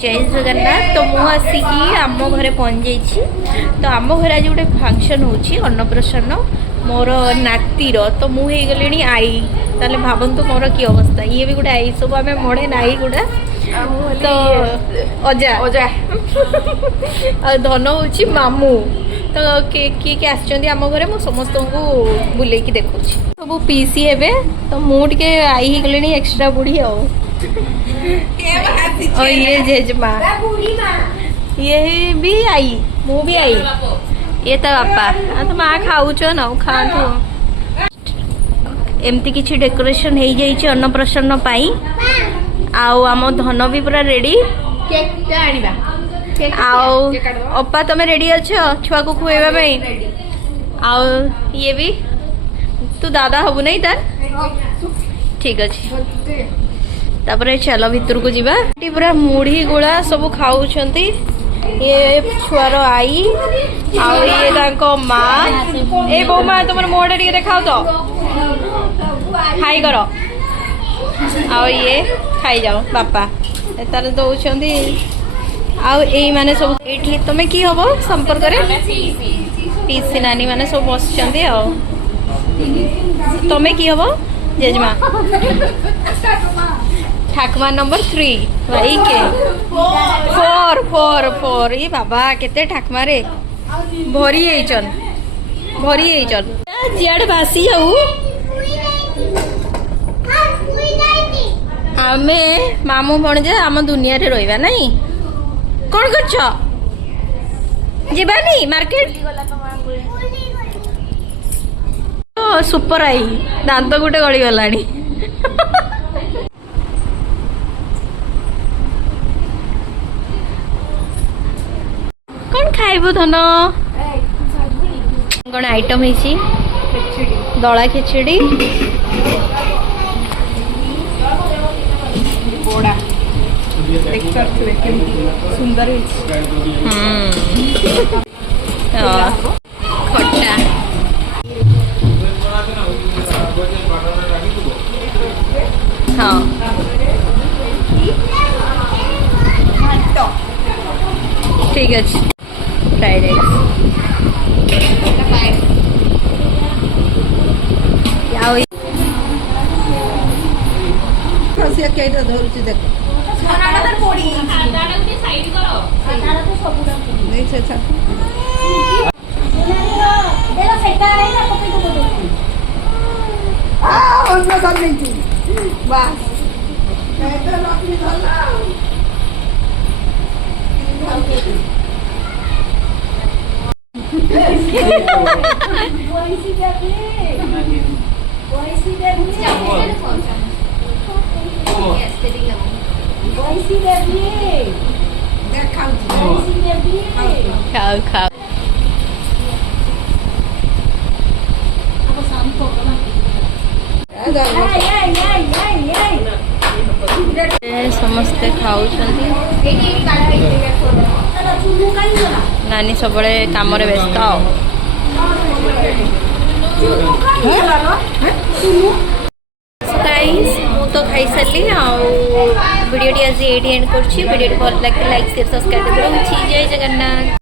जय जगन्नाथ। तो मुझे आसिकी आम घरे पहुँच जाइए। तो आम घर आज गोटे फंक्शन हो अन्नप्रसन्न मोर नातीर। तो मुझे गली आई ताले भावतु मोर कि अवस्था। ये भी गोटे आई सब आम मड़े नाई गुड़ा तो अजा अजा धन हूँ मामू। तो किए आम घरे मु समस्त को बुले देखुँ सब पीसी हे। तो मुझे आई गली एक्सट्रा बुढ़ी और ये जेजमा ये भी आई मु भी आई ये तो बापा तो माँ खाऊच न खातु एमती किसी डेकोरेशन हो जाइए अन्नप्रसन्न पाई। आउ आम धन भी पूरा रेडी आउ अपा तुम रेडी अच्छ छुआ को खुएबा आउ ये भी तू दादा हबु नहीं तार ठीक अच्छे। तापर चल भितर को जीवा पूरा मुढ़ी गोला सब खाऊ ये छुआर आई आउ ये माँ ए बो माँ तुम मोड़े टे देखा तो खाई कर आउ ये खाई जाओ बापा तार दौरान आउ यही माने सब ये तुम कि हम संपर्क पीसी नानी माने सब बस तुम कि हम जेजमा ठाकुमा नंबर 3 भाई के 4 ये बाबा केते ठाकुमा रे भरी चल जियाड़ भासी जाऊ आमे मामू भणजे आम दुनिया रे रहिबा नहीं कौन करछ जीवानी मार्केट सुपर आई दांत गुटे गली गलानी कौन खाइबो धन कौन आइटम है दला खिचड़ी बोड़ा सुंदर खट्टा हाँ ठीक है फ्राइड राइस खाओ खाओ समस्ते खाऊ नानी सब काम व्यस्त तो खाई सारी वीडियो आज ये एंड कर वीडियो भल लगे लाइक शेयर सब्सक्राइब जय जगन्नाथ।